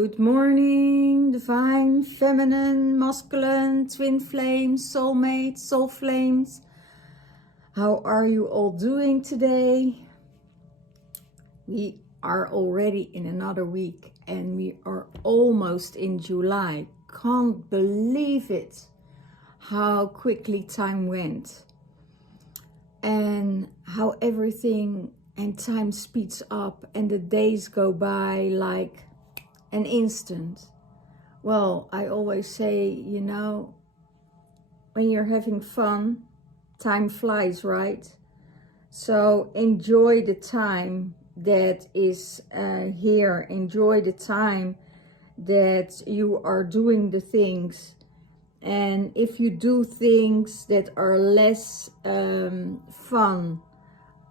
Good morning, divine, feminine, masculine, twin flames, soulmates, soul flames. How are you all doing today? We are already in another week and we are almost in July. Can't believe it, how quickly time went and how everything and time speeds up and the days go by like an instant. Well, I always say, you know, when you're having fun, time flies, right? So enjoy the time that is here. Enjoy the time that you are doing the things. And if you do things that are less fun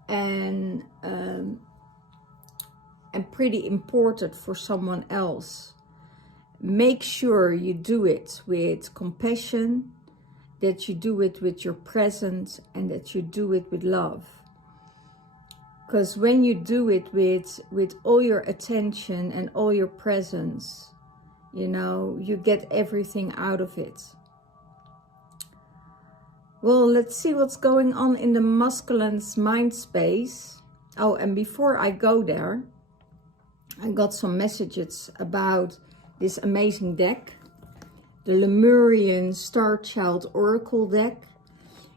and pretty important for someone else, make sure you do it with compassion, that you do it with your presence, and that you do it with love. Because when you do it with all your attention and all your presence, you know, you get everything out of it. Well, let's see what's going on in the masculine's mind space. Oh, and before I go there, I got some messages about this amazing deck, the Lemurian Starchild Oracle deck.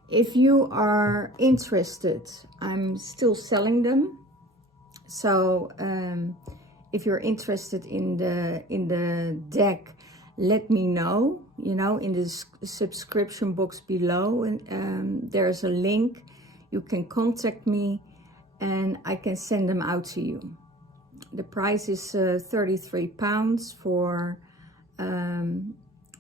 If you are interested, I'm still selling them. So if you're interested in the deck, let me know, you know, in the subscription box below. And there's a link. You can contact me and I can send them out to you. The price is £33 for an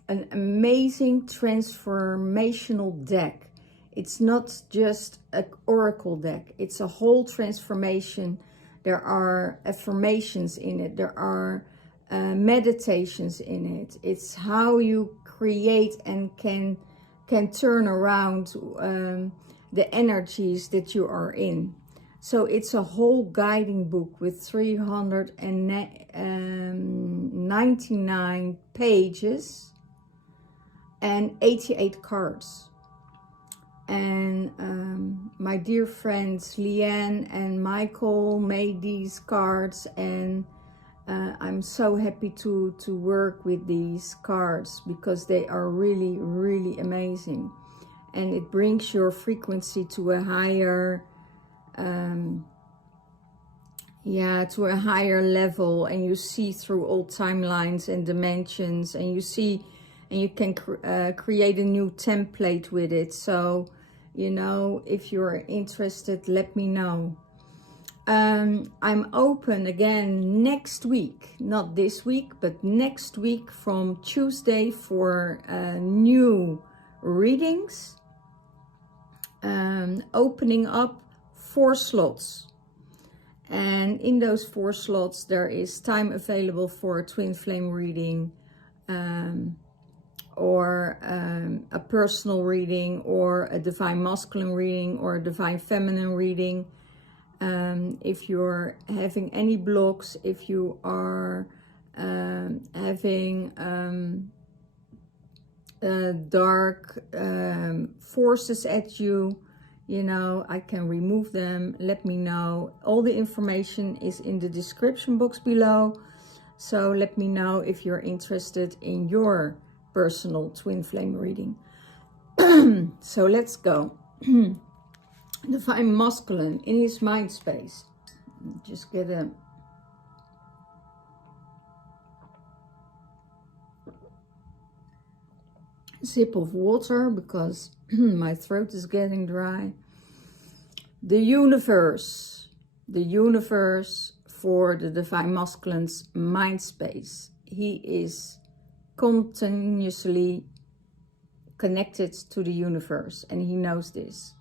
amazing transformational deck. It's not just an oracle deck. It's a whole transformation. There are affirmations in it. There are meditations in it. It's how you create and can turn around the energies that you are in. So it's a whole guiding book with 399 pages and 88 cards. And my dear friends Leanne and Michael made these cards, and I'm so happy to work with these cards because they are really, really amazing. And it brings your frequency to a higher to a higher level, and you see through all timelines and dimensions, and you see, and you can create a new template with it. So, you know, if you're interested, let me know. I'm open again next week, not this week, but next week from Tuesday for new readings, opening up 4 slots, and in those 4 slots there is time available for a twin flame reading, or a personal reading, or a divine masculine reading, or a divine feminine reading. If you're having any blocks, if you are having dark forces at you, you know, I can remove them. Let me know. All the information is in the description box below. So let me know if you're interested in your personal twin flame reading. So let's go. Divine masculine in his mind space. Just get a sip of water because my throat is getting dry. The universe for the divine masculine's mind space. He is continuously connected to the universe, and he knows this.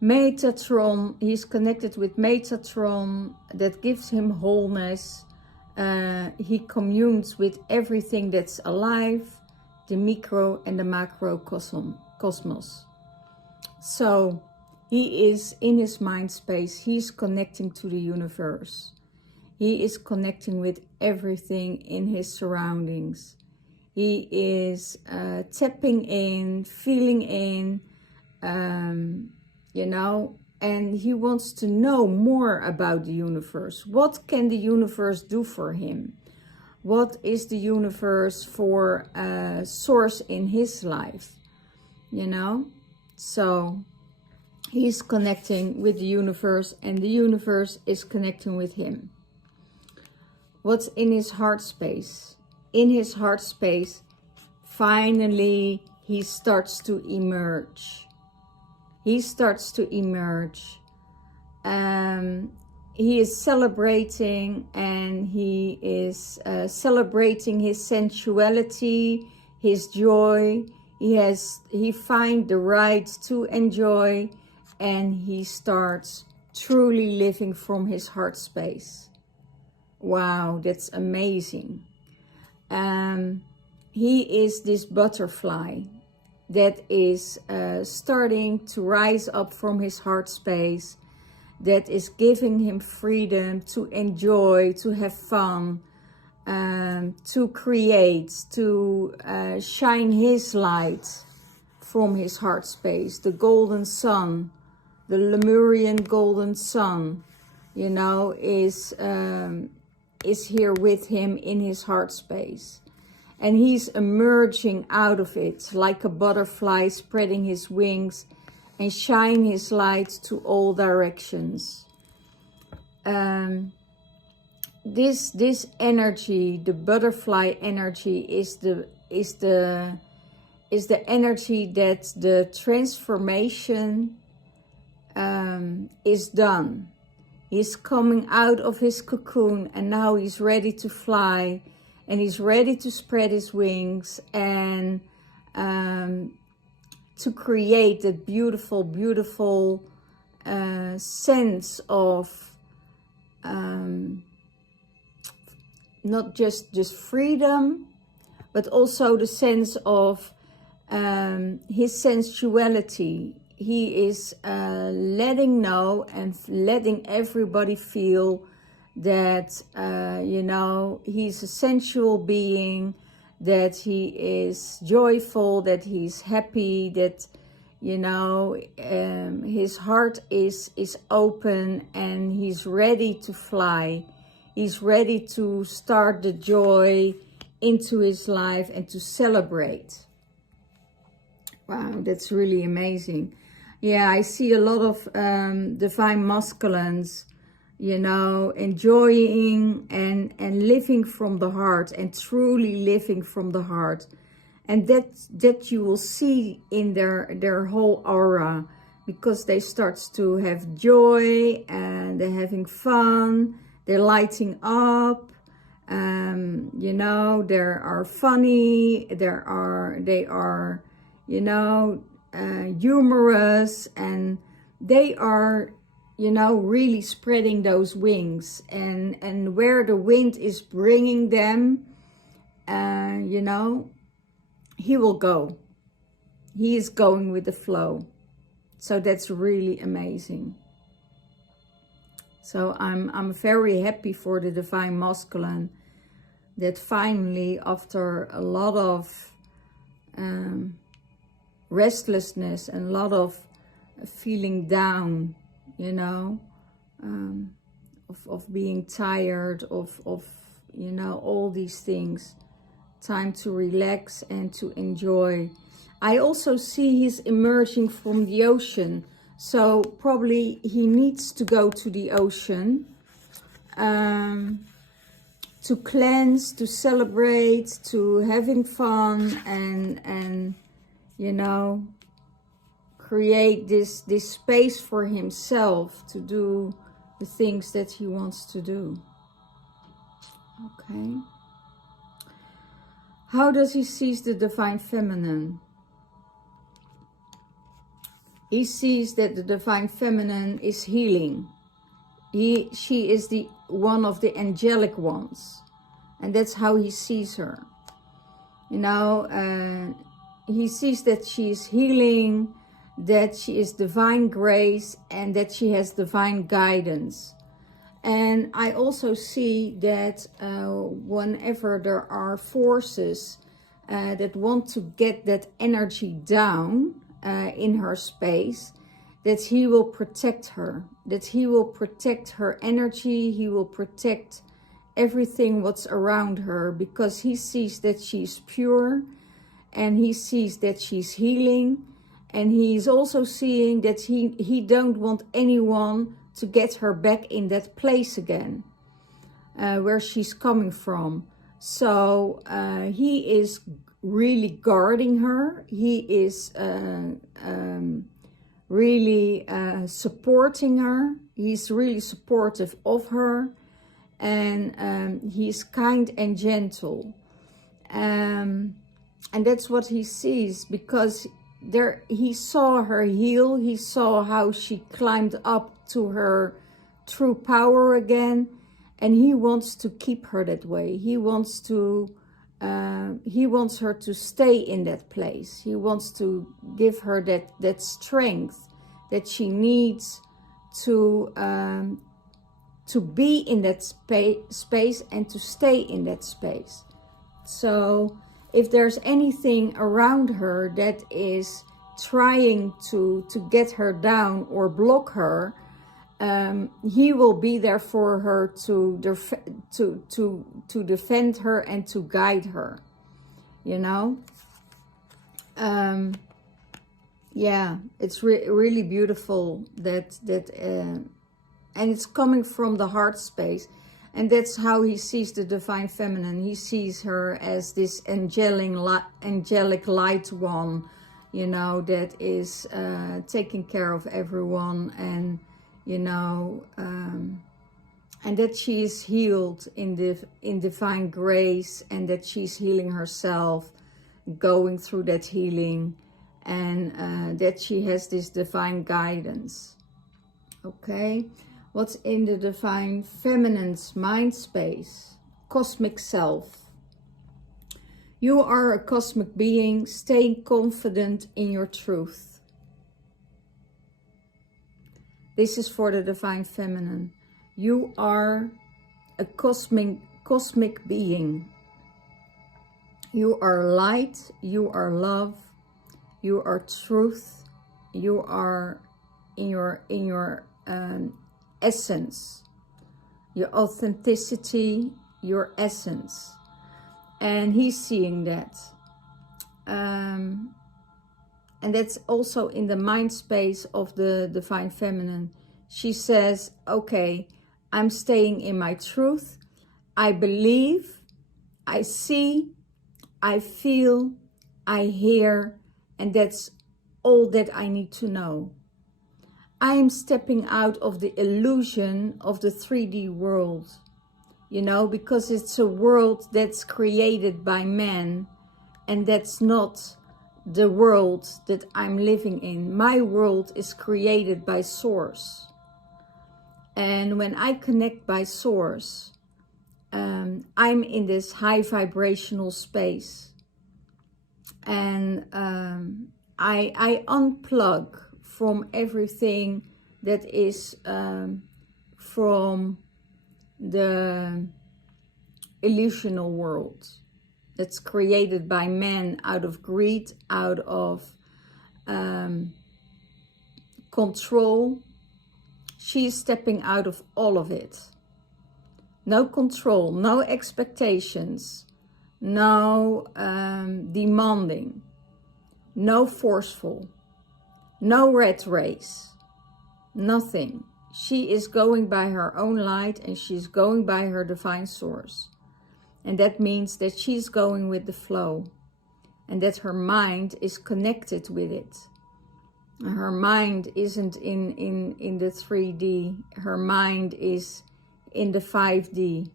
Metatron, he's connected with Metatron, that gives him wholeness. He communes with everything that's alive, the micro and the macro cosmos. So he is in his mind space, he's connecting to the universe. He is connecting with everything in his surroundings. He is tapping in, feeling in, you know, and he wants to know more about the universe. What can the universe do for him? What is the universe for source in his life? You know, so he's connecting with the universe and the universe is connecting with him. What's in his heart space? In his heart space, finally, he starts to emerge. He starts to emerge. He is celebrating, and he is celebrating his sensuality, his joy. He finds the right to enjoy, and he starts truly living from his heart space. Wow, that's amazing. He is this butterfly that is starting to rise up from his heart space, that is giving him freedom to enjoy, to have fun, to create, to shine his light from his heart space. The golden sun, the Lemurian golden sun, you know, is here with him in his heart space. And he's emerging out of it like a butterfly, spreading his wings and shine his light to all directions. This energy, the butterfly energy, is the energy that the transformation is done. He's coming out of his cocoon, and now he's ready to fly, and he's ready to spread his wings and to create that beautiful, beautiful sense of not just freedom, but also the sense of his sensuality. He is letting know and letting everybody feel that, you know, he's a sensual being, that he is joyful, that he's happy, that, you know, his heart is open and he's ready to fly. He's ready to start the joy into his life and to celebrate. Wow, that's really amazing. Yeah, I see a lot of divine masculines, you know, enjoying and living from the heart, and truly living from the heart. And that you will see in their whole aura, because they start to have joy and they're having fun, they're lighting up, you know, they are funny, they are, you know, humorous, and they are, you know, really spreading those wings, and where the wind is bringing them, you know, he will go. He is going with the flow. So that's really amazing. So I'm very happy for the divine masculine, that finally, after a lot of restlessness and a lot of feeling down, you know, of being tired, of you know, all these things, time to relax and to enjoy. I also see he's emerging from the ocean, so probably he needs to go to the ocean to cleanse, to celebrate, to having fun, and you know, create this space for himself to do the things that he wants to do. Okay. How does he see the divine feminine? He sees that the divine feminine is healing. She is the one of the angelic ones, and that's how he sees her. You know, he sees that she is healing, that she is divine grace, and that she has divine guidance. And I also see that whenever there are forces that want to get that energy down in her space, that he will protect her, that he will protect her energy, he will protect everything what's around her, because he sees that she's pure and he sees that she's healing, and he's also seeing that he don't want anyone to get her back in that place again where she's coming from. So he is really guarding her. He is really supporting her. He's really supportive of her, and he's kind and gentle. And that's what he sees, because he saw her heal. He saw how she climbed up to her true power again, and he wants to keep her that way. He wants her to stay in that place. He wants to give her that strength that she needs to be in that space and to stay in that space. So if there's anything around her that is trying to get her down or block her, he will be there for her to defend her and to guide her, you know. Yeah, it's really beautiful that and it's coming from the heart space. And that's how he sees the Divine Feminine. He sees her as this angelic light one, you know, that is taking care of everyone, and, you know, and that she is healed in divine grace, and that she's healing herself, going through that healing, and that she has this divine guidance. Okay. What's in the Divine Feminine's mind space? Cosmic Self. You are a cosmic being, staying confident in your truth. This is for the Divine Feminine. You are a cosmic being. You are light, you are love, you are truth, you are in your essence, your authenticity, your essence. And he's seeing that. And that's also in the mind space of the Divine Feminine. She says, okay, I'm staying in my truth. I believe, I see, I feel, I hear, and that's all that I need to know. I am stepping out of the illusion of the 3D world, you know, because it's a world that's created by man, and that's not the world that I'm living in. My world is created by Source. And when I connect by Source, I'm in this high vibrational space. And I unplug from everything that is from the illusional world that's created by man out of greed, out of control. She's stepping out of all of it. No control, no expectations, no demanding, no forceful, no rat race, nothing. She is going by her own light, and she's going by her divine source. And that means that she's going with the flow, and that her mind is connected with it. Her mind isn't in the 3D. Her mind is in the 5D,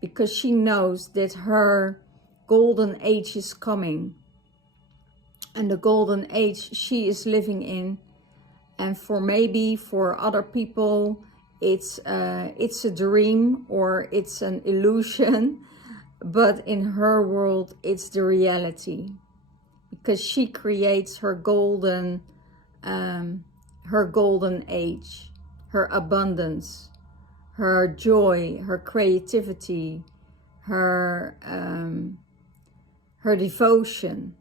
because she knows that her golden age is coming. And the golden age she is living in, and for other people it's a dream or it's an illusion, but in her world it's the reality, because she creates her golden age, her abundance, her joy, her creativity, her devotion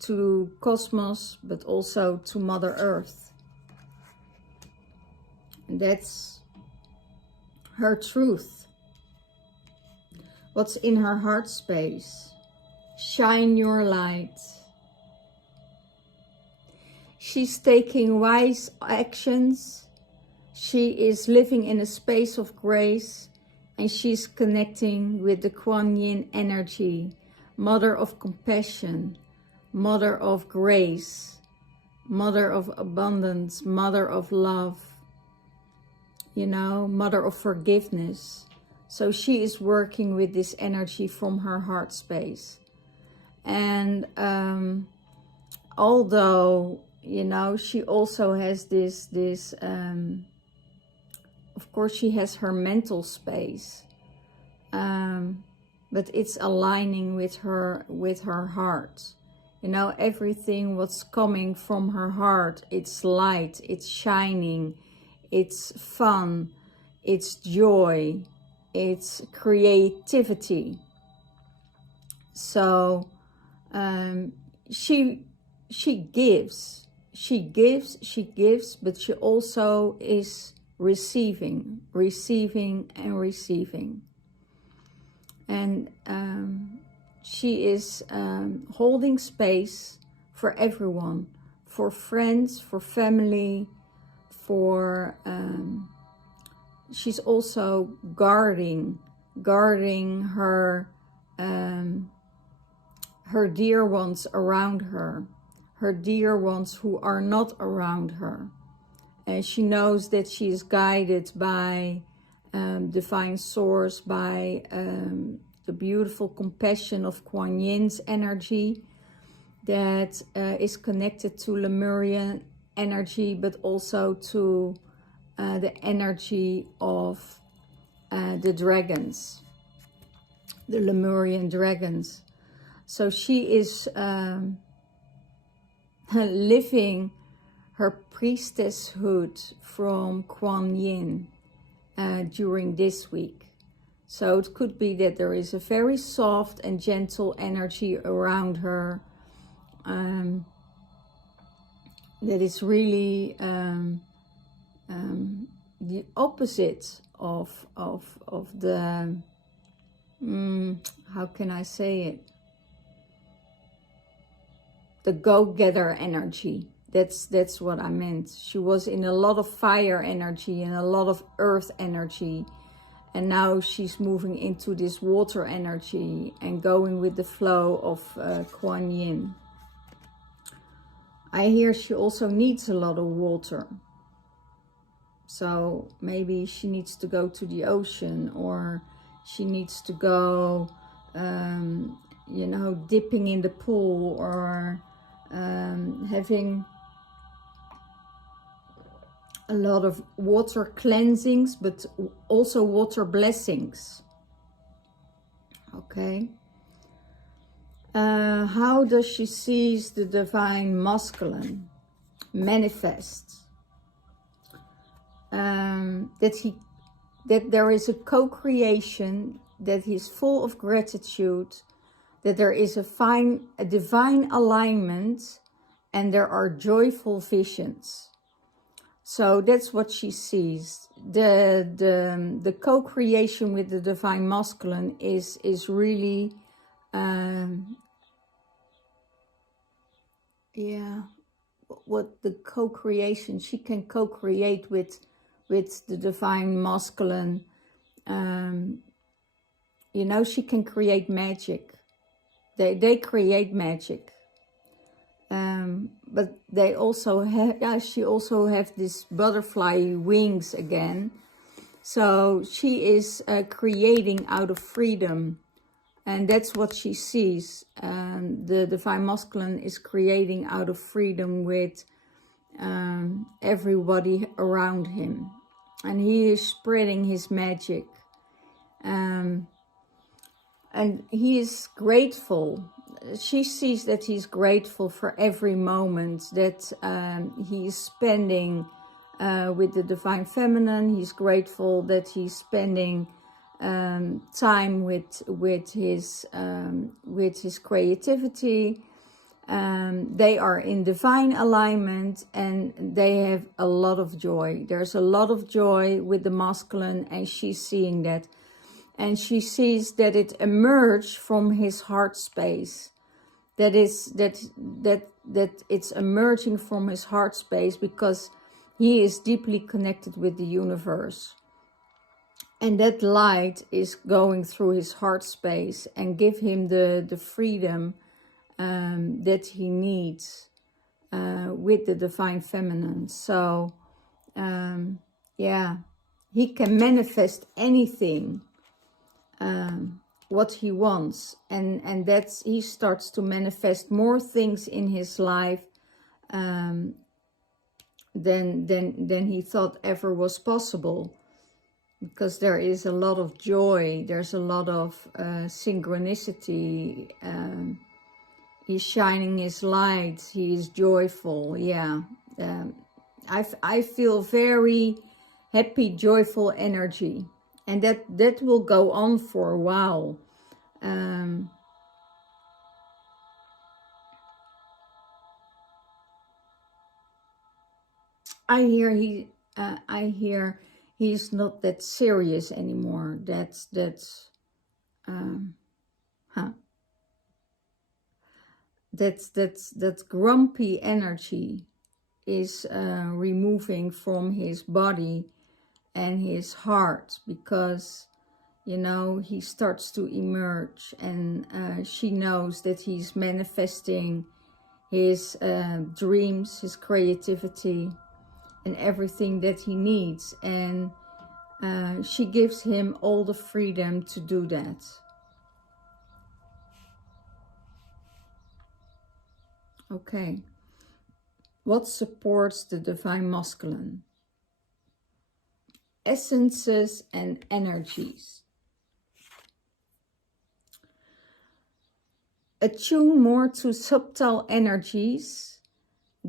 to cosmos, but also to Mother Earth. And that's her truth. What's in her heart space? Shine your light. She's taking wise actions. She is living in a space of grace, and she's connecting with the Kuan Yin energy, Mother of compassion, Mother of grace, Mother of abundance, Mother of love, you know, Mother of forgiveness. So she is working with this energy from her heart space. And although, you know, she also has this of course she has her mental space, but it's aligning with her heart. You know, everything what's coming from her heart, it's light, it's shining, it's fun, it's joy, it's creativity. So she gives, but she also is receiving. And she is holding space for everyone, for friends, for family, for she's also guarding her her dear ones around her, her dear ones who are not around her. And she knows that she is guided by divine source, by the beautiful compassion of Kuan Yin's energy that is connected to Lemurian energy, but also to the energy of the dragons, the Lemurian dragons. So she is living her priestesshood from Kuan Yin during this week. So it could be that there is a very soft and gentle energy around her that is really the opposite of the how can I say it, the go-getter energy. That's what I meant. She was in a lot of fire energy and a lot of earth energy, and now she's moving into this water energy and going with the flow of Kuan Yin. I hear she also needs a lot of water. So maybe she needs to go to the ocean, or she needs to go, you know, dipping in the pool, or having a lot of water cleansings, but also water blessings. Okay. How does she see the divine masculine manifest? That there is a co-creation, that he's full of gratitude, that there is a divine alignment, and there are joyful visions. So that's what she sees. The co-creation with the divine masculine is really what the co-creation, she can co-create with the divine masculine. You know, she can create magic. They create magic. But they also have, she also have this butterfly wings again. So she is creating out of freedom. And that's what she sees. The divine masculine is creating out of freedom with everybody around him. And he is spreading his magic. And he is grateful. She sees that he's grateful for every moment that he is spending with the Divine Feminine. He's grateful that he's spending time with his creativity. They are in divine alignment and they have a lot of joy. There's a lot of joy with the masculine, and she's seeing that. And she sees that it emerged from his heart space. That it's emerging from his heart space because he is deeply connected with the universe. And that light is going through his heart space and give him the freedom that he needs with the Divine Feminine. So, yeah, he can manifest anything, what he wants. And that's, he starts to manifest more things in his life than he thought ever was possible. Because there is a lot of joy, there's a lot of synchronicity. He's shining his light, he is joyful, yeah. I feel very happy, joyful energy. And that will go on for a while. I hear he's not that serious anymore. That's grumpy energy is removing from his body and his heart, because, you know, he starts to emerge, and she knows that he's manifesting his dreams, his creativity, and everything that he needs, and she gives him all the freedom to do that. Okay, what supports the Divine Masculine? Essences and energies. Attune more to subtle energies,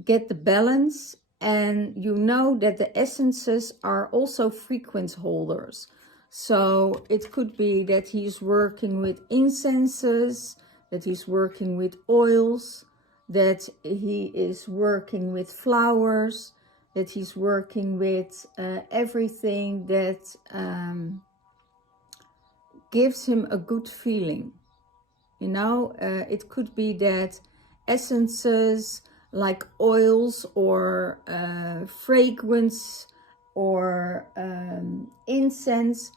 get the balance. And you know that the essences are also frequency holders. So it could be that he's working with incenses, that he's working with oils, that he is working with flowers, that he's working with everything that gives him a good feeling. You know, it could be that essences, like oils or fragrance or incense,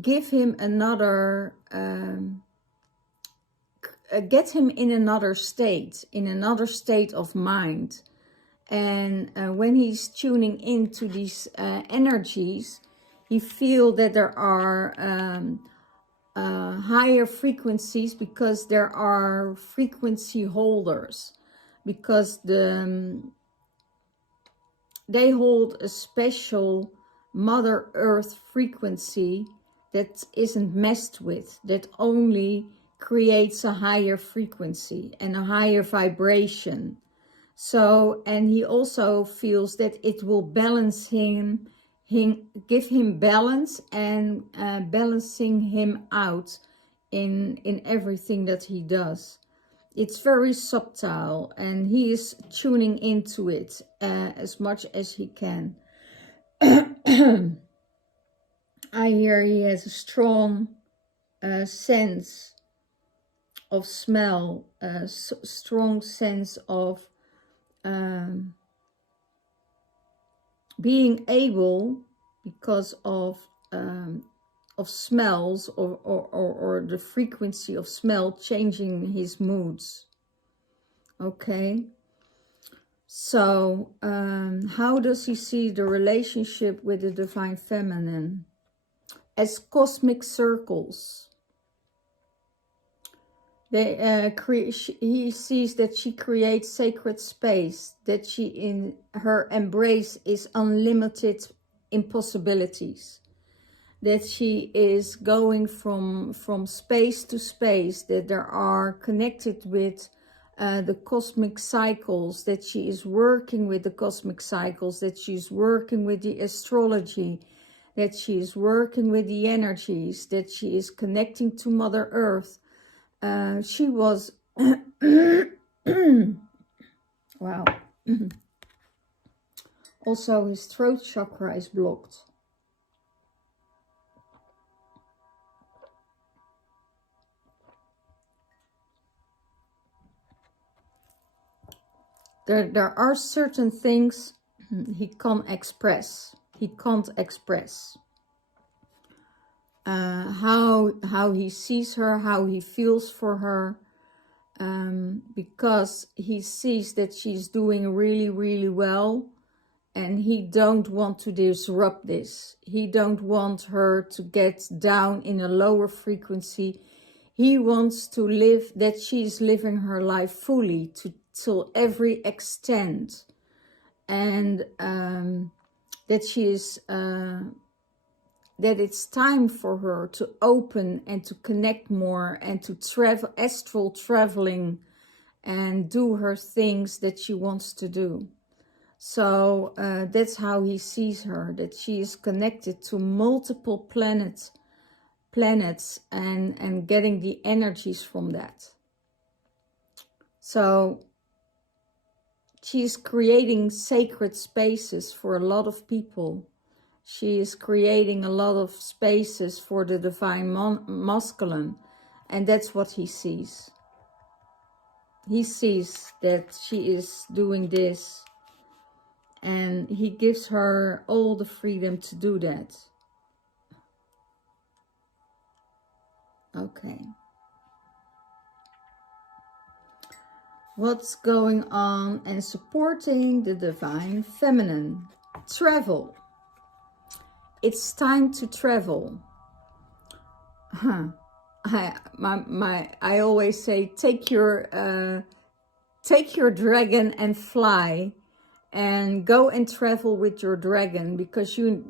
give him another, get him in another state of mind. And when he's tuning into these energies, he feels that there are higher frequencies, because there are frequency holders. Because they hold a special Mother Earth frequency that isn't messed with, that only creates a higher frequency and a higher vibration. So, and he also feels that it will balance him, give him balance, and balancing him out in everything that he does. It's very subtle, and he is tuning into it as much as he can. I hear he has a strong sense of smell, a strong sense of being able, because of smells or the frequency of smell, changing his moods. Okay, so how does he see the relationship with the Divine Feminine? As cosmic circles. He sees that she creates sacred space, that she, in her embrace, is unlimited impossibilities, that she is going from space to space, that there are connected with the cosmic cycles, that she is working with the cosmic cycles, that she's working with the astrology, that she is working with the energies, that she is connecting to Mother Earth. She was, wow. Also, his throat chakra is blocked. There are certain things he can't express. He can't express how he sees her, how he feels for her, because he sees that she's doing really, really well, and he don't want to disrupt this. He don't want her to get down in a lower frequency. He wants to live, that she's living her life fully till every extent, and that she is that it's time for her to open and to connect more and to travel, astral traveling, and do her things that she wants to do. So that's how he sees her, that she is connected to multiple planets and getting the energies from that. So she is creating sacred spaces for a lot of people. She is creating a lot of spaces for the divine masculine, and that's what he sees. He sees that she is doing this, and he gives her all the freedom to do that. Okay. What's going on and supporting the divine feminine? Travel. It's time to travel. I always say, take your dragon and fly, and go and travel with your dragon, because you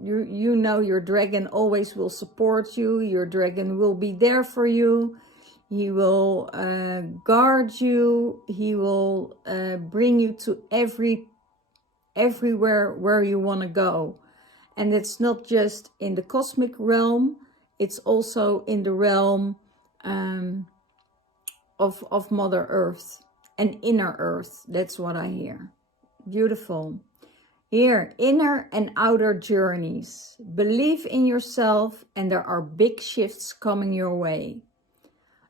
know your dragon always will support you. Your dragon will be there for you. He will guard you. He will bring you to everywhere where you want to go. And it's not just in the cosmic realm, it's also in the realm of Mother Earth and inner Earth. That's what I hear. Beautiful. Here, inner and outer journeys. Believe in yourself, and there are big shifts coming your way.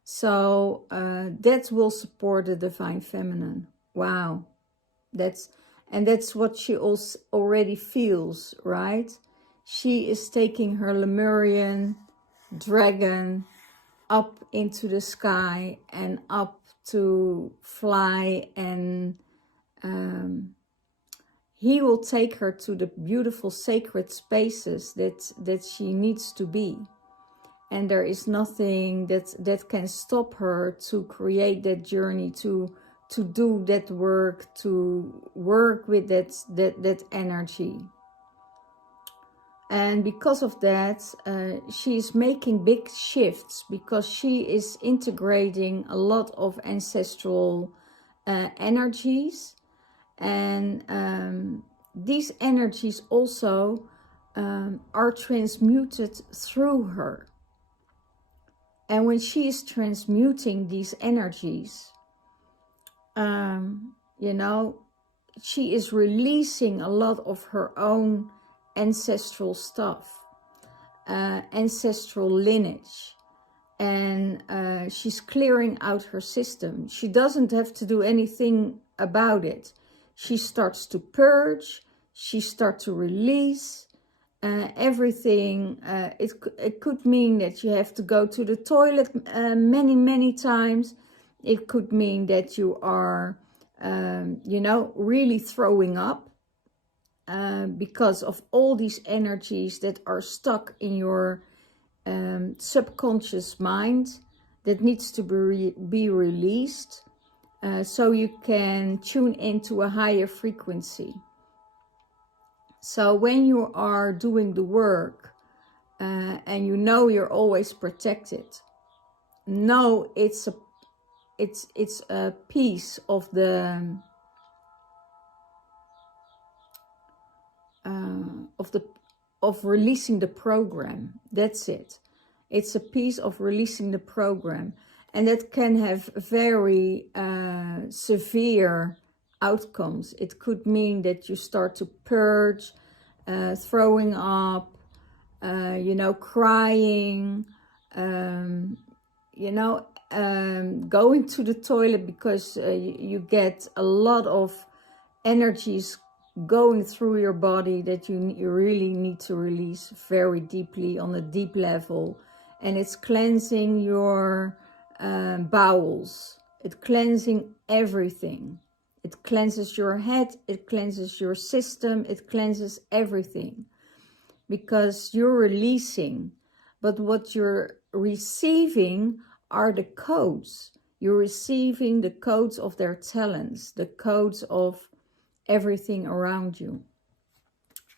So that will support the divine feminine. Wow. That's what she also already feels, right? She is taking her Lemurian dragon up into the sky and up to fly, and he will take her to the beautiful sacred spaces that she needs to be. And there is nothing that can stop her to create that journey, to do that work, to work with that energy. And because of that, she's making big shifts, because she is integrating a lot of ancestral energies. And these energies also are transmuted through her. And when she is transmuting these energies, you know, she is releasing a lot of her own ancestral stuff, ancestral lineage, and she's clearing out her system. She doesn't have to do anything about it. She starts to purge, she starts to release everything. It could mean that you have to go to the toilet many times. It could mean that you are, you know, really throwing up because of all these energies that are stuck in your subconscious mind that needs to be released, so you can tune into a higher frequency. So when you are doing the work and you know you're always protected, know it's it's a piece of the of releasing the program. That's it. It's a piece of releasing the program, and that can have very severe outcomes. It could mean that you start to purge, throwing up, you know, crying, you know, going to the toilet because you get a lot of energies going through your body that you really need to release very deeply on a deep level. And it's cleansing your bowels. It's cleansing everything. It cleanses your head. It cleanses your system. It cleanses everything. Because you're releasing. But what you're receiving are the codes. You're receiving the codes of their talents. The codes of everything around you.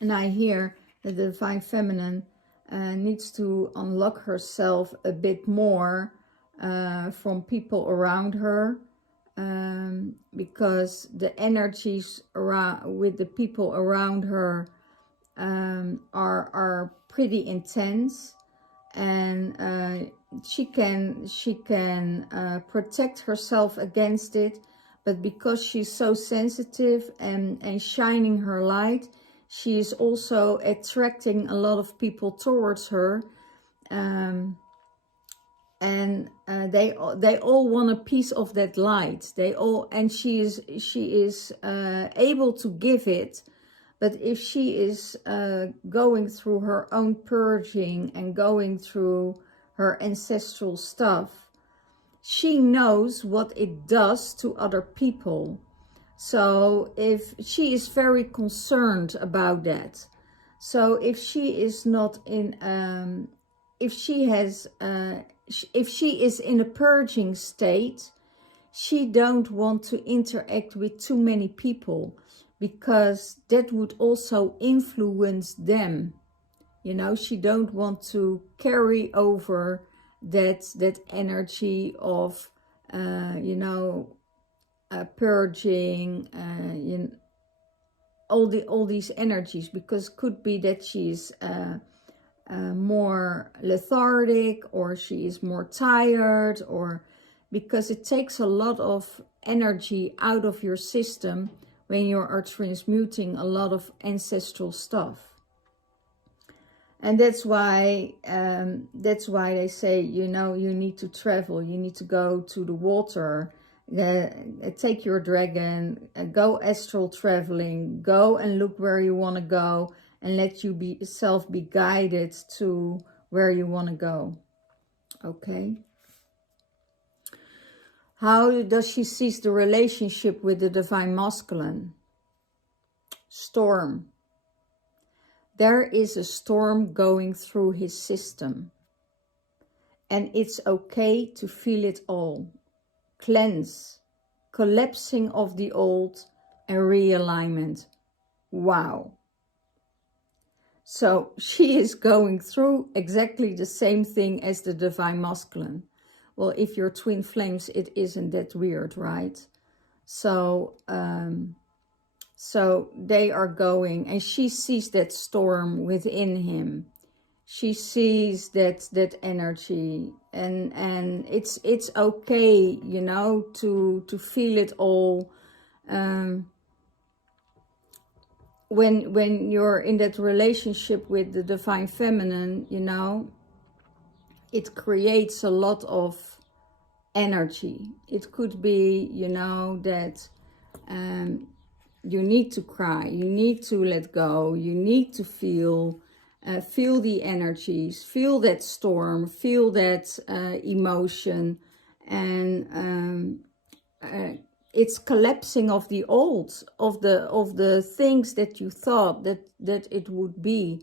And I hear that the Divine Feminine needs to unlock herself a bit more from people around her, because the energies around with the people around her are pretty intense, and she can protect herself against it. But because she's so sensitive and shining her light, she is also attracting a lot of people towards her. And they all want a piece of that light. And she is able to give it. But if she is going through her own purging and going through her ancestral stuff, she knows what it does to other people. So if she is very concerned about that. So if she is not in, if she is in a purging state, she don't want to interact with too many people, because that would also influence them. You know, she don't want to carry over that energy of you know, purging, you know, all these energies, because could be that she's more lethargic, or she is more tired, or because it takes a lot of energy out of your system when you are transmuting a lot of ancestral stuff. And that's why they say, you know, you need to travel, you need to go to the water, take your dragon, go astral traveling, go and look where you want to go, and let yourself be guided to where you want to go. Okay. How does she seize the relationship with the Divine Masculine? Storm. There is a storm going through his system. And it's okay to feel it all. Cleanse, collapsing of the old, and realignment. Wow. So she is going through exactly the same thing as the Divine Masculine. Well, if you're twin flames, it isn't that weird, right? So they are going, and she sees that storm within him. She sees that energy, and it's okay, you know, to feel it all. When you're in that relationship with the Divine Feminine, you know, it creates a lot of energy. It could be, you know, that you need to cry, you need to let go, you need to feel the energies, feel that storm, feel that emotion, and it's collapsing of the old, of the things that you thought that it would be,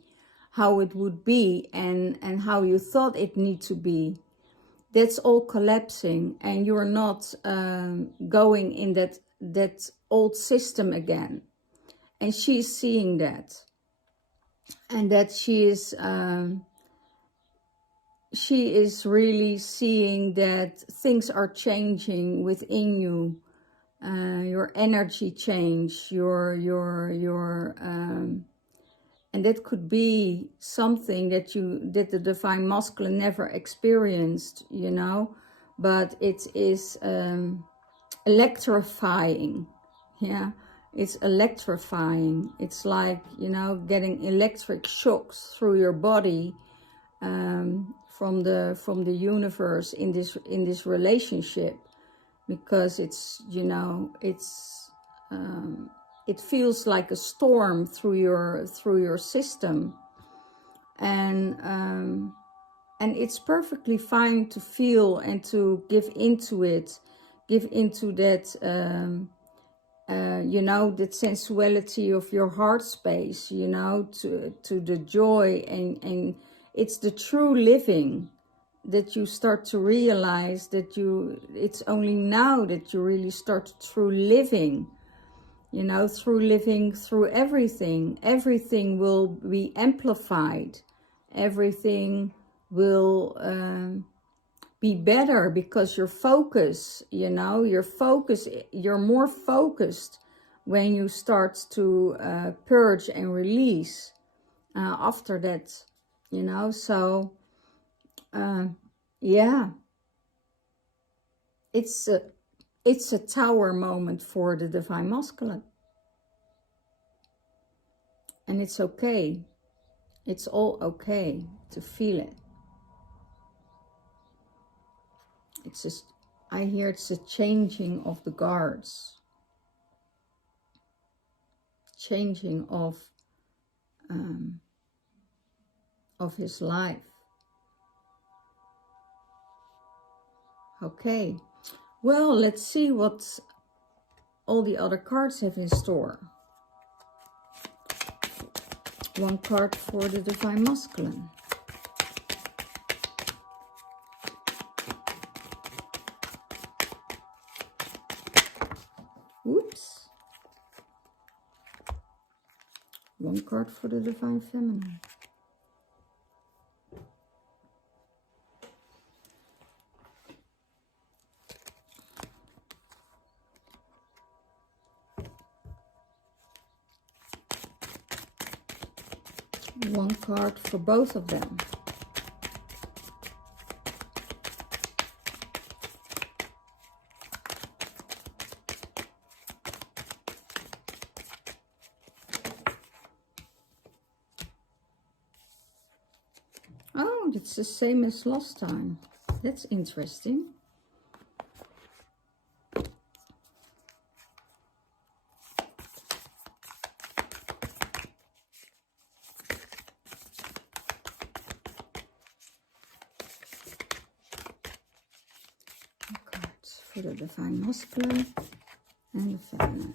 how it would be, and how you thought it need to be. That's all collapsing, and you're not going in that old system again. And she's seeing that, and that she is she is really seeing that things are changing within you. Your energy change, and that could be something that the divine masculine never experienced, you know, but it is electrifying. Yeah, it's electrifying. It's like, you know, getting electric shocks through your body from the universe in this relationship, because it's, you know, it feels like a storm through your system, and it's perfectly fine to feel and to give into it, give into that, you know, that sensuality of your heart space, you know, to the joy, and it's the true living that you start to realize that it's only now that you really start true living, you know, through living through everything. Everything will be amplified. Everything will be better because your focus, you know, you're more focused when you start to purge and release after that, you know. So yeah, it's a tower moment for the divine masculine, and it's okay. It's all okay to feel it. It's just, I hear it's a changing of the guards, changing of his life. Okay, well, let's see what all the other cards have in store. One card for the divine masculine. Whoops. One card for the divine feminine. One card for both of them. Oh, it's the same as last time. That's interesting. Cards for the divine masculine and the feminine.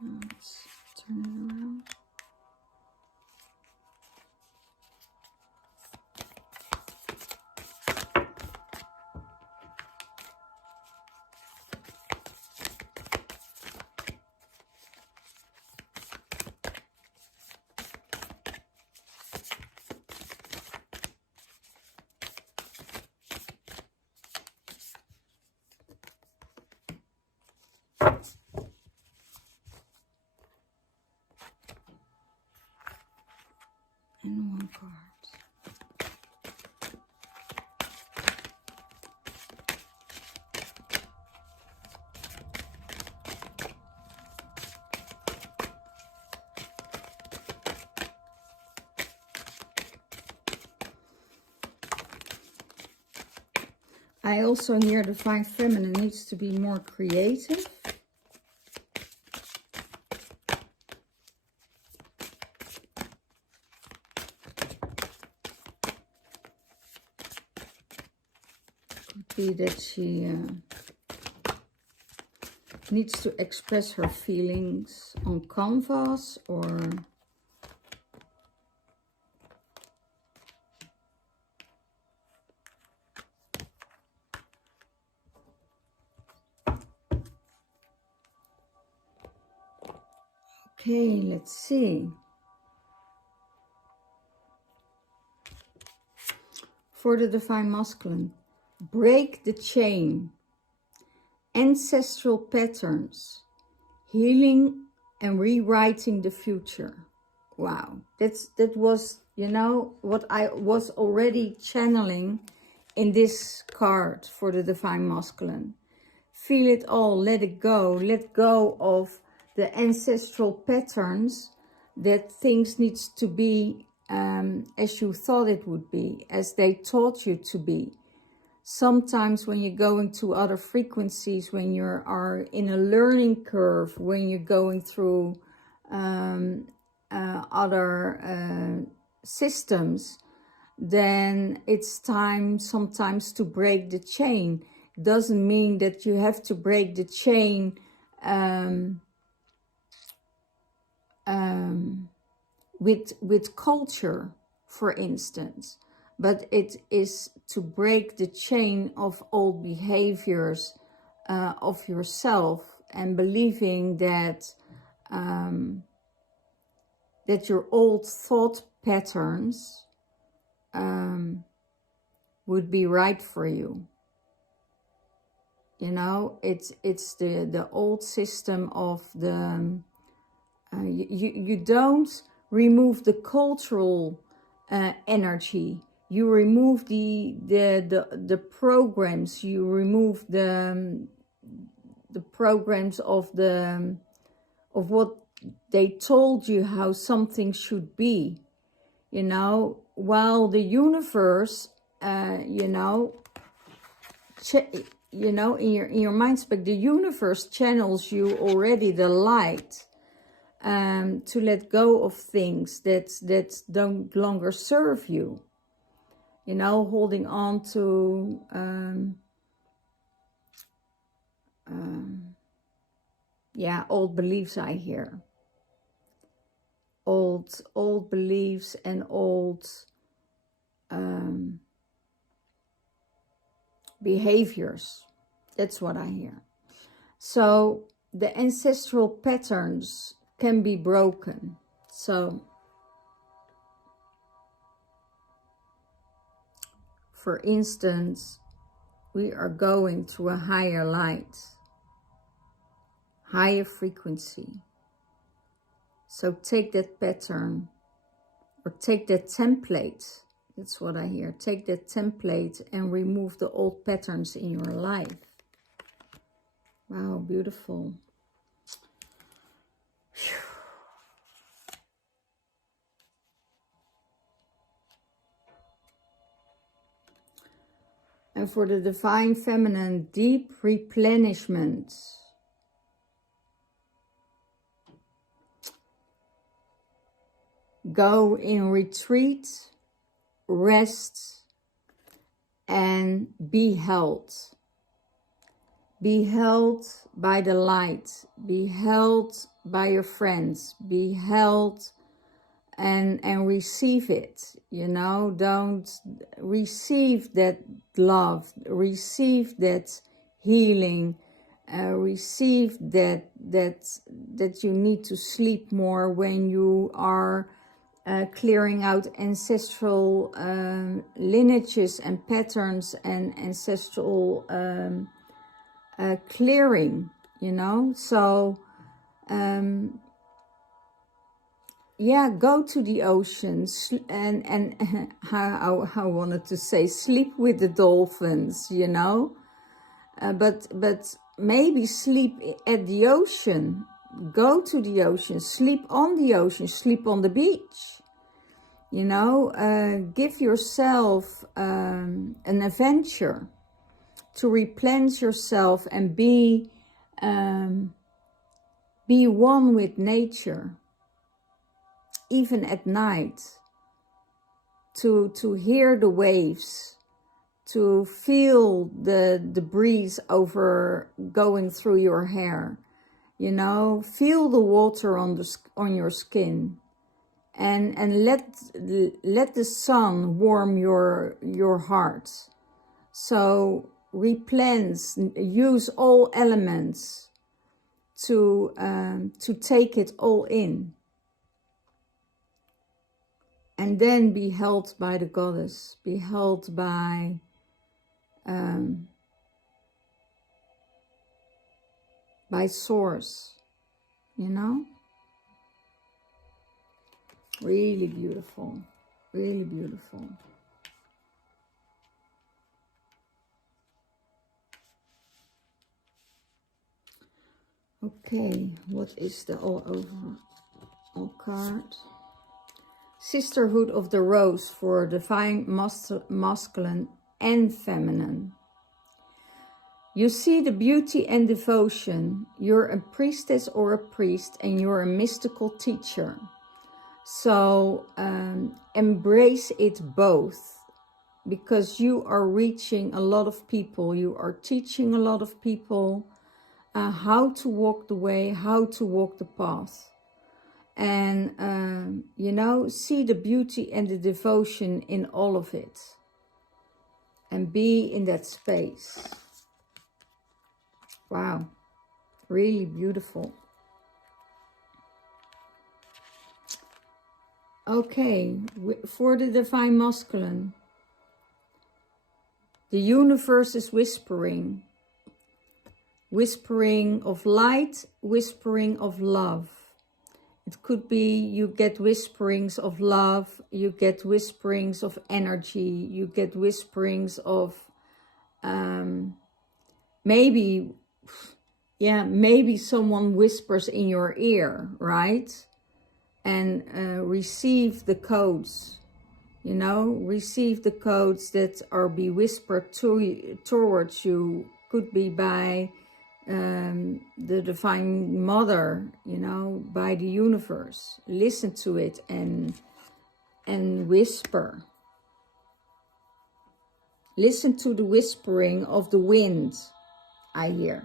Now let's turn it around. And one card. I also hear the divine feminine needs to be more creative. Could be that she needs to express her feelings on canvas, or Okay, let's see. For the Divine Masculine, break the chain, ancestral patterns, healing and rewriting the future. Wow, that was, you know, what I was already channeling in this card for the Divine Masculine. Feel it all, let it go. Let go of the ancestral patterns, that things needs to be as you thought it would be, as they taught you to be. Sometimes when you're going to other frequencies, when you are in a learning curve, when you're going through other systems, then it's time sometimes to break the chain. Doesn't mean that you have to break the chain with culture, for instance, but it is to break the chain of old behaviors of yourself, and believing that that your old thought patterns would be right for you. You know, it's the old system of the you don't remove the cultural energy. You remove the programs. You remove the programs of what they told you how something should be. You know, while the universe, you know, in your mind spec, the universe channels you already the light to let go of things that don't longer serve you. You know, holding on to yeah, old beliefs. I hear old beliefs and old behaviors. That's what I hear. So the ancestral patterns can be broken. So for instance, we are going to a higher light, higher frequency. So take that pattern, or take that template. That's what I hear. Take that template and remove the old patterns in your life. Wow, beautiful. Whew. And for the Divine Feminine, deep replenishment. Go in retreat, rest, and be held. Be held by the light. Be held by your friends. Be held and receive it. You know, don't receive that love. Receive that healing. Receive that you need to sleep more when you are clearing out ancestral lineages and patterns and ancestral clearing, you know. So yeah, go to the ocean and how I wanted to say, sleep with the dolphins, you know. But maybe sleep at the ocean. Go to the ocean, sleep on the ocean, sleep on the beach. You know, give yourself an adventure to replenish yourself and be one with nature, even at night. To hear the waves, to feel the breeze over going through your hair. You know, feel the water on your skin, and let the sun warm your heart. So replenish, use all elements to take it all in. And then be held by the goddess, be held by source, you know? Really beautiful, really beautiful. Okay, what is the all overall card? Sisterhood of the Rose for divine masculine and feminine. You see the beauty and devotion. You're a priestess or a priest, and you're a mystical teacher. So embrace it both, because you are reaching a lot of people. You are teaching a lot of people how to walk the way, how to walk the path. And, you know, see the beauty and the devotion in all of it. And be in that space. Wow. Really beautiful. Okay. For the divine masculine. The universe is whispering. Whispering of light. Whispering of love. It could be you get whisperings of love, you get whisperings of energy, you get whisperings of maybe someone whispers in your ear, right? And receive the codes, you know, receive the codes that are be whispered towards you. Could be by the Divine Mother, you know, by the universe. Listen to it and whisper. Listen to the whispering of the wind, I hear.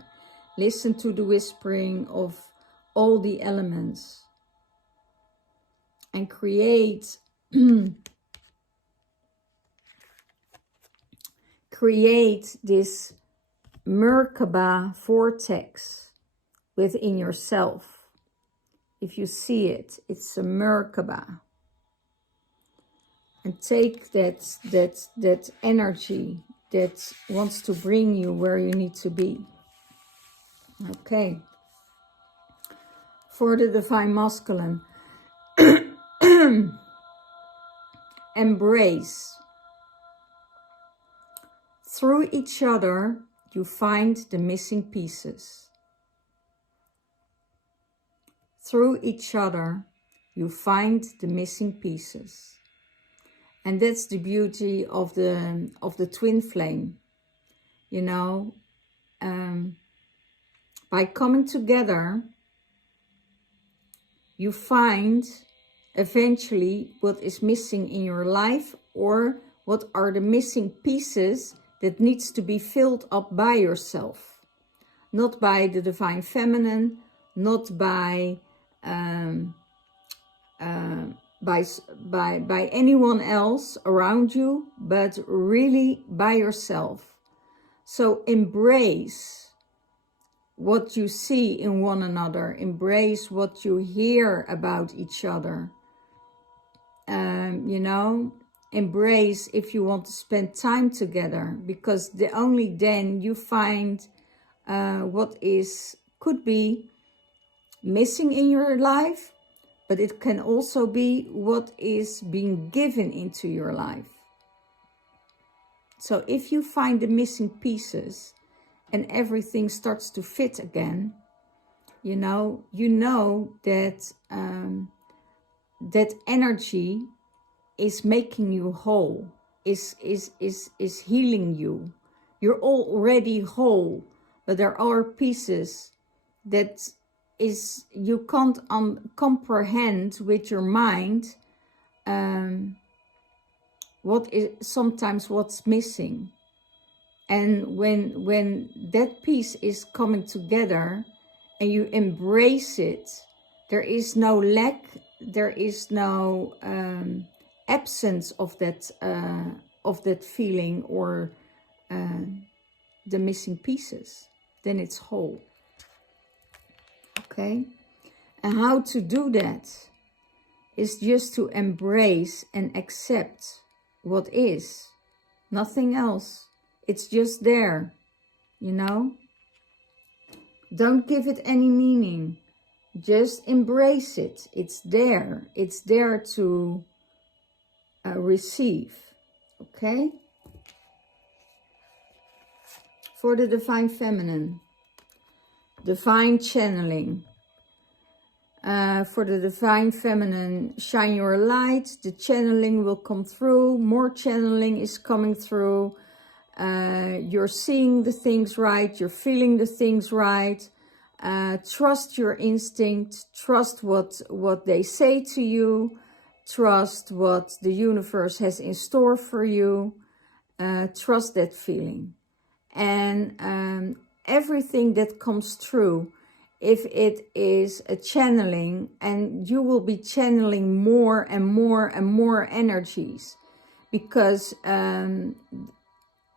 Listen to the whispering of all the elements. And create this Merkaba vortex within yourself. If you see it, it's a Merkaba. And take that energy that wants to bring you where you need to be. Okay. For the divine masculine, embrace. Through each other, you find the missing pieces. Through each other, you find the missing pieces. And that's the beauty of the twin flame. You know, by coming together, you find eventually what is missing in your life, or what are the missing pieces that needs to be filled up by yourself. Not by the divine feminine, not by anyone else around you, but really by yourself. So embrace what you see in one another. Embrace what you hear about each other. You know, embrace if you want to spend time together, because only then you find what could be missing in your life, but it can also be what is being given into your life. So if you find the missing pieces and everything starts to fit again, you know that that energy is making you whole, is healing you. You're already whole, but there are pieces that you can't comprehend with your mind. Sometimes what's missing, and when that piece is coming together and you embrace it, there is no lack, there is no absence of that feeling or the missing pieces. Then it's whole. okay? And how to do that is just to embrace and accept what is. Nothing else. It's just there, you know? Don't give it any meaning. Just embrace it. It's there. It's there to receive, okay? For the Divine Feminine, Divine Channeling. For the Divine Feminine, shine your light. The channeling will come through. More channeling is coming through. You're seeing the things right. You're feeling the things right. Trust your instinct. Trust what they say to you. Trust what the universe has in store for you. Trust that feeling. And everything that comes through, if it is a channeling, and you will be channeling more and more and more energies, because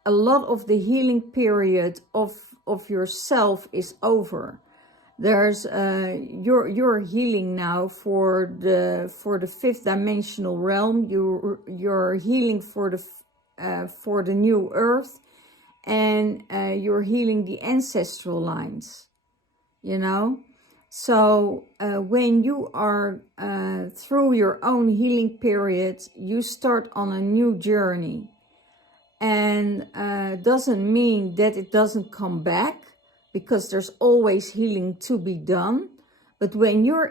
a lot of the healing period of yourself is over. There's you're healing now for the fifth dimensional realm. You're healing for the new earth, and you're healing the ancestral lines, you know. So when you are through your own healing period, you start on a new journey. And doesn't mean that it doesn't come back, because there's always healing to be done. But when you're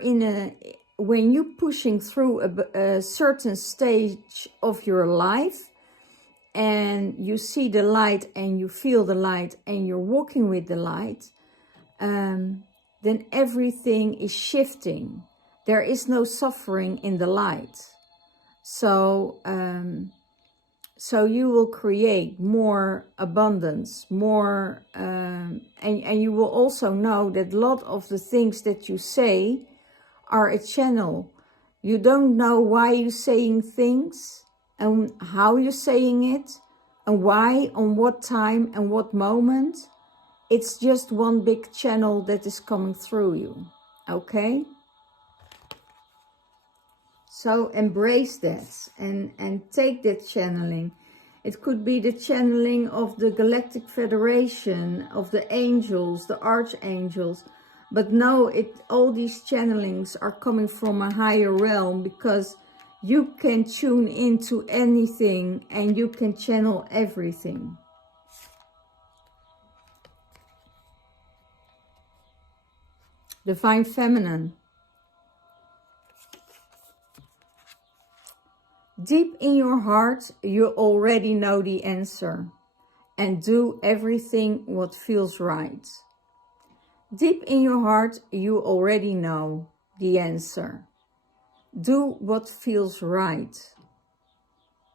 when you're pushing through a certain stage of your life, and you see the light and you feel the light and you're walking with the light, then everything is shifting. There is no suffering in the light. So so you will create more abundance, more, and you will also know that a lot of the things that you say are a channel. You don't know why you're saying things and how you're saying it and why, on what time and what moment. It's just one big channel that is coming through you, okay? So embrace that and take that channeling. It could be the channeling of the Galactic Federation, of the angels, the archangels. But no, all these channelings are coming from a higher realm, because you can tune into anything and you can channel everything. Divine Feminine. Deep in your heart, you already know the answer, and do everything what feels right. Deep in your heart, you already know the answer. Do what feels right.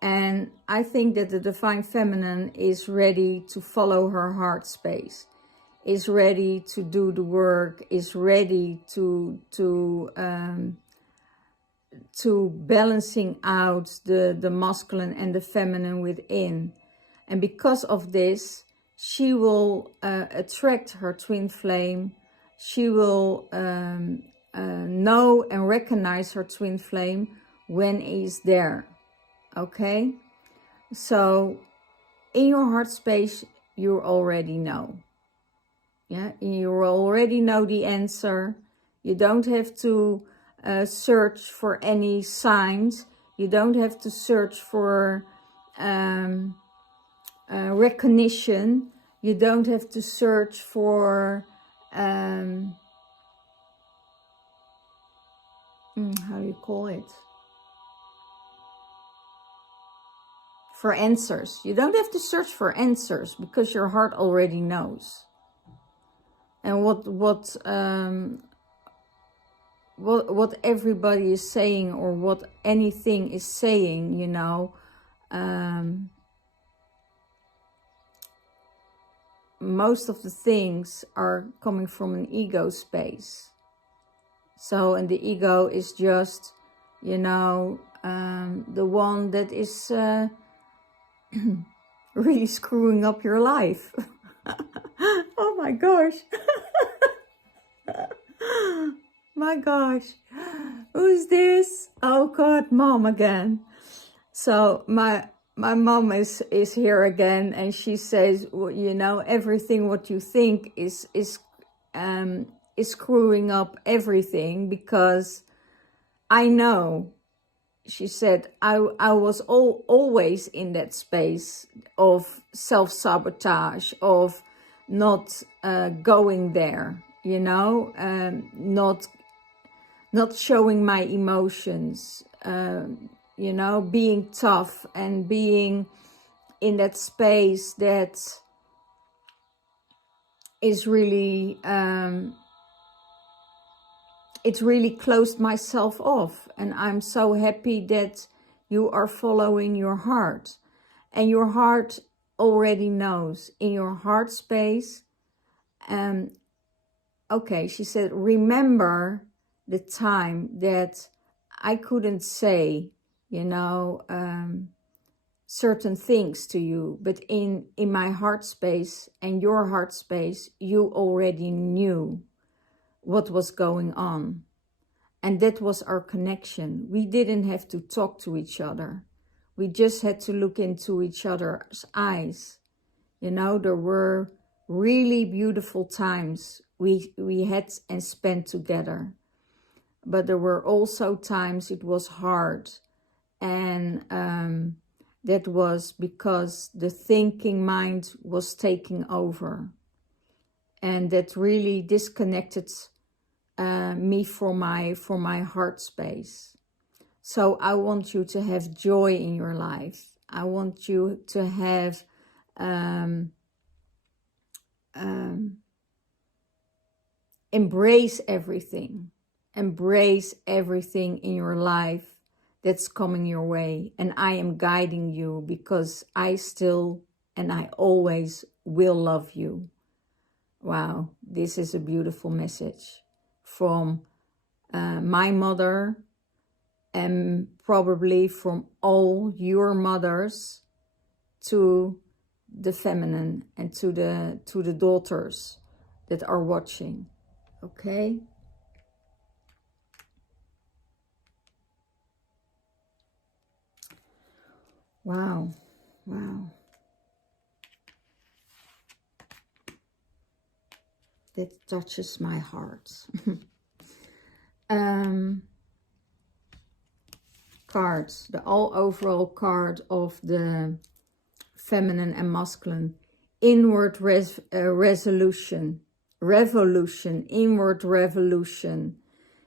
And I think that the Divine Feminine is ready to follow her heart space, is ready to do the work, is ready to balancing out the masculine and the feminine within. And because of this, she will attract her twin flame. She will know and recognize her twin flame when he's there. Okay? So in your heart space, you already know. Yeah, you already know the answer. You don't have to search for any signs. You don't have to search for recognition. You don't have to search for how do you call it? For answers. You don't have to search for answers, because your heart already knows. And what everybody is saying, or what anything is saying, you know, most of the things are coming from an ego space. So, and the ego is just, you know, the one that is really screwing up your life. Oh my gosh. my gosh. Who's this? Oh God, mom again. So my mom is here again, and she says, well, you know, everything what you think is screwing up everything, because I know, she said, I was always in that space of self-sabotage, of not going there, you know, not showing my emotions, you know, being tough and being in that space that is really, it's really closed myself off. And I'm so happy that you are following your heart. And your heart already knows in your heart space. Okay, she said, remember the time that I couldn't say, you know, certain things to you, but in my heart space and your heart space, you already knew what was going on. And that was our connection. We didn't have to talk to each other. We just had to look into each other's eyes. You know, there were really beautiful times we had and spent together. But there were also times it was hard. And that was because the thinking mind was taking over. And that really disconnected me from my heart space. So I want you to have joy in your life. I want you to have embrace everything. Embrace everything in your life that's coming your way. And I am guiding you, because I still and I always will love you. Wow, this is a beautiful message from my mother, and probably from all your mothers, to the feminine and to the daughters that are watching. Okay? Wow. Wow. That touches my heart. Cards, the overall card of the feminine and masculine. Inward revolution, inward revolution.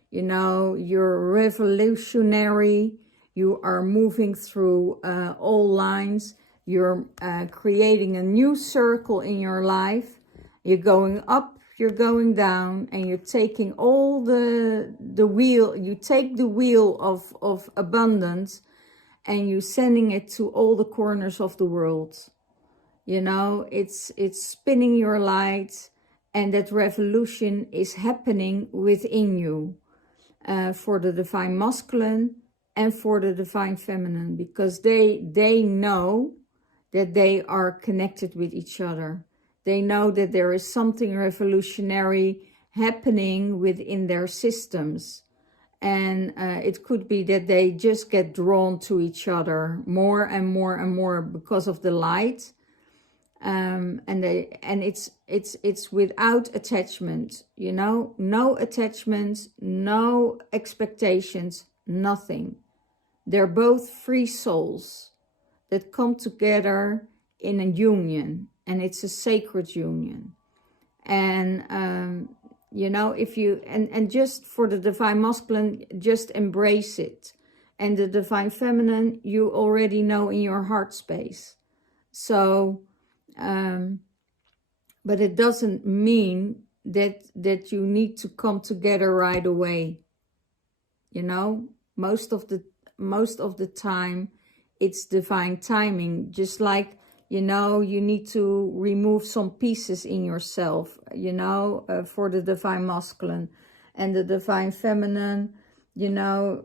You know, you're revolutionary. You are moving through all lines. You're creating a new circle in your life. You're going up, you're going down, and you're taking all the wheel. You take the wheel of abundance, and you're sending it to all the corners of the world. You know, it's spinning your light, and that revolution is happening within you, for the divine masculine and for the divine feminine, because they know that they are connected with each other. They know that there is something revolutionary happening within their systems. And it could be that they just get drawn to each other more and more and more because of the light. And it's without attachment, you know, no attachments, no expectations, nothing. They're both free souls that come together in a union, and it's a sacred union. And you know, if you and just for the divine masculine, just embrace it, and the divine feminine, you already know in your heart space. So but it doesn't mean that you need to come together right away. You know, most of the time it's divine timing. Just like, you know, you need to remove some pieces in yourself, you know, for the divine masculine. And the divine feminine, you know,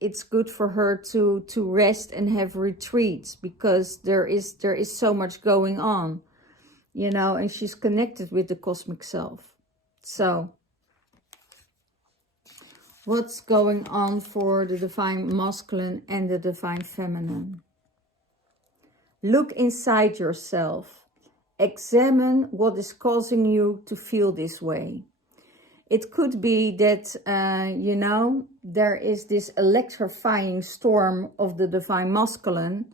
it's good for her to rest and have retreats, because there is so much going on, you know, and she's connected with the cosmic self. So What's going on for the divine masculine and the divine feminine? Look inside yourself. Examine what is causing you to feel this way. It could be that, you know, there is this electrifying storm of the divine masculine,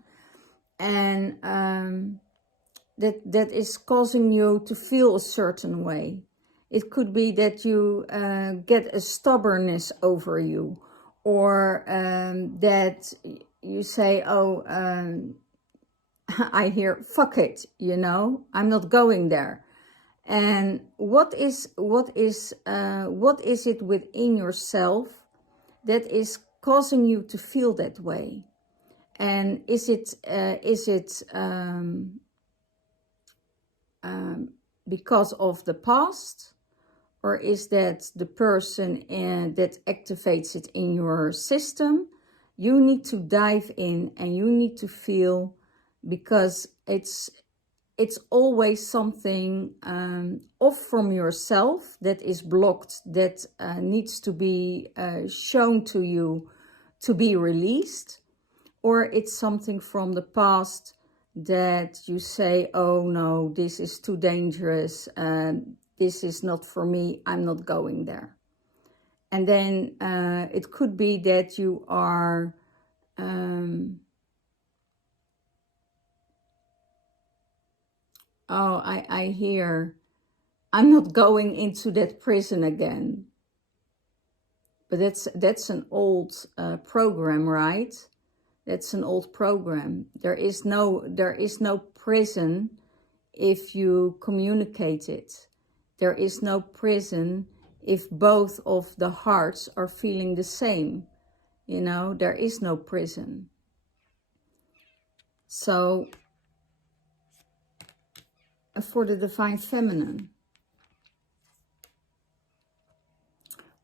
and that is causing you to feel a certain way. It could be that you get a stubbornness over you, or that you say, oh, I hear, fuck it, you know, I'm not going there. And what is it within yourself that is causing you to feel that way? And is it because of the past, or is that the person that activates it in your system? You need to dive in and you need to feel, because it's always something off from yourself that is blocked, that needs to be shown to you to be released, or it's something from the past that you say, oh no, this is too dangerous, this is not for me, I'm not going there. And then it could be that you are oh, I hear, I'm not going into that prison again. But that's an old program, right? That's an old program. There is no prison if you communicate it. There is no prison if both of the hearts are feeling the same. You know, there is no prison. So, for the divine feminine,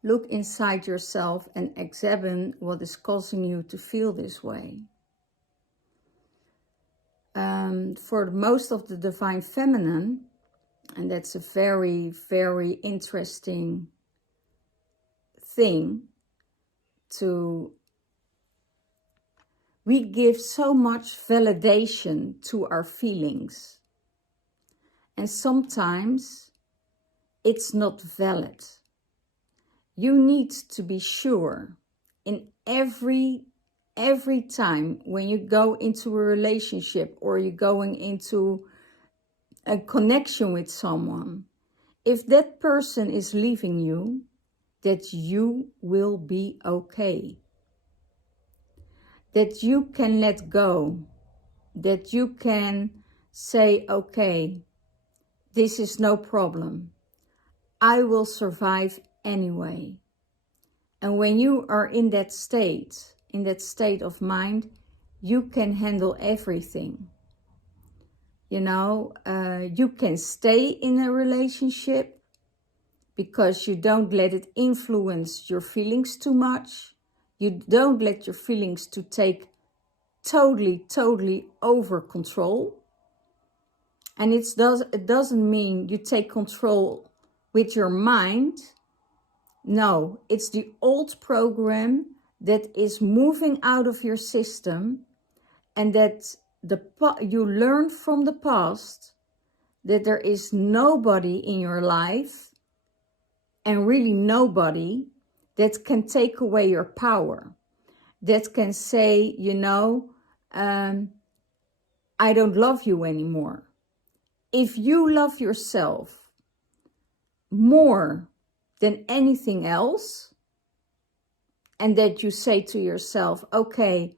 look inside yourself and examine what is causing you to feel this way. For most of the divine feminine, and that's a very, very interesting thing, we give so much validation to our feelings. And sometimes it's not valid. You need to be sure in every time when you go into a relationship or you're going into a connection with someone, if that person is leaving you, that you will be okay. That you can let go. That you can say, okay, this is no problem. I will survive anyway. And when you are in that state of mind, you can handle everything. You know, you can stay in a relationship because you don't let it influence your feelings too much. You don't let your feelings to take totally over control. And it doesn't mean you take control with your mind. No, it's the old program that is moving out of your system, and that you learn from the past that there is nobody in your life, and really nobody, that can take away your power, that can say, you know, I don't love you anymore. If you love yourself more than anything else, and that you say to yourself, okay,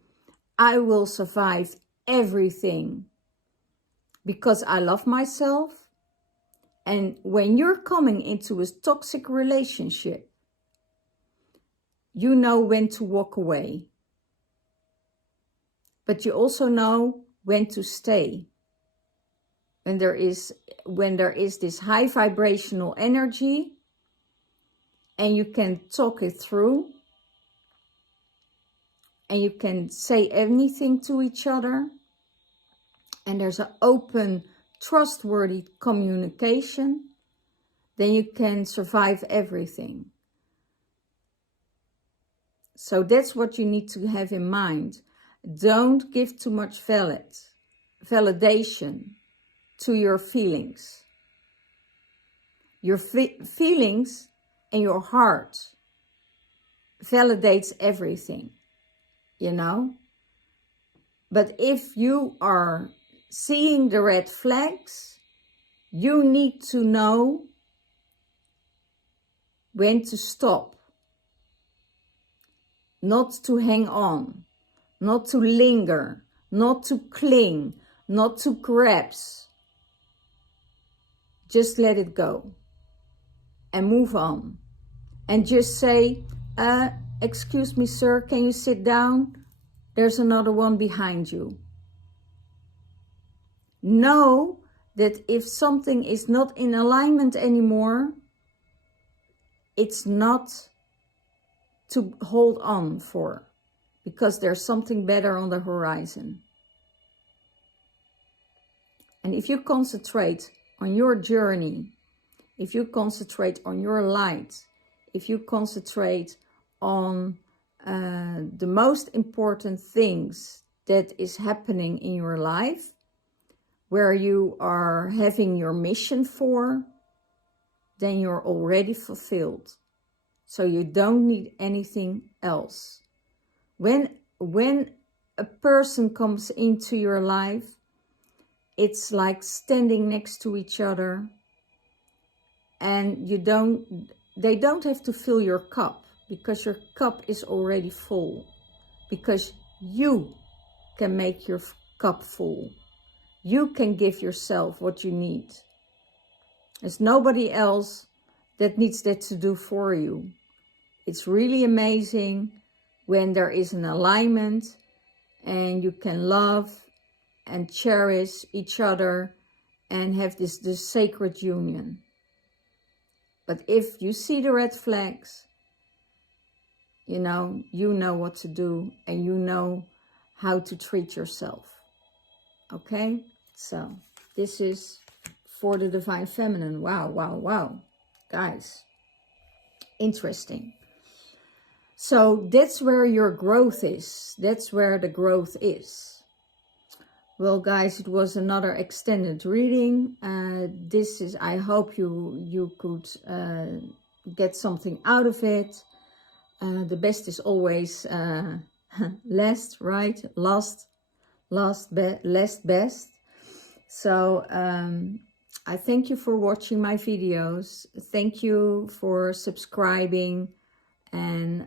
I will survive everything because I love myself. And when you're coming into a toxic relationship, you know when to walk away. But you also know when to stay. When there is this high vibrational energy, and you can talk it through, and you can say anything to each other, and there's an open, trustworthy communication, then you can survive everything. So that's what you need to have in mind. Don't give too much validation to your feelings. Your feelings and your heart validates everything, you know. But if you are seeing the red flags, you need to know when to stop. Not to hang on, not to linger, not to cling, not to grasp. Just let it go and move on. And just say, excuse me, sir, can you sit down? There's another one behind you. Know that if something is not in alignment anymore, it's not to hold on for, because there's something better on the horizon. And if you concentrate on your journey, if you concentrate on your light, if you concentrate on the most important things that is happening in your life, where you are having your mission for, then you're already fulfilled. So you don't need anything else. When a person comes into your life, it's like standing next to each other, and they don't have to fill your cup, because your cup is already full, because you can make your cup full. You can give yourself what you need. There's nobody else that needs that to do for you. It's really amazing when there is an alignment and you can love and cherish each other and have this sacred union. But if you see the red flags, you know what to do, and you know how to treat yourself. Okay? So this is for the Divine Feminine. Wow, wow, wow. Guys, interesting. So that's where your growth is. That's where the growth is. Well, guys, it was another extended reading. I hope you could get something out of it. The best is always last, right? Last best. So I thank you for watching my videos. Thank you for subscribing, and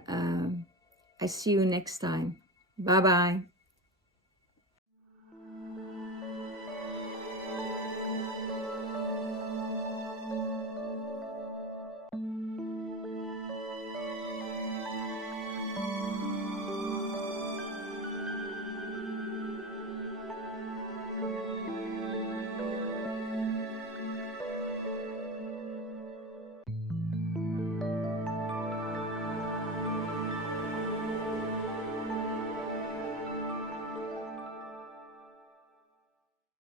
I see you next time. Bye bye.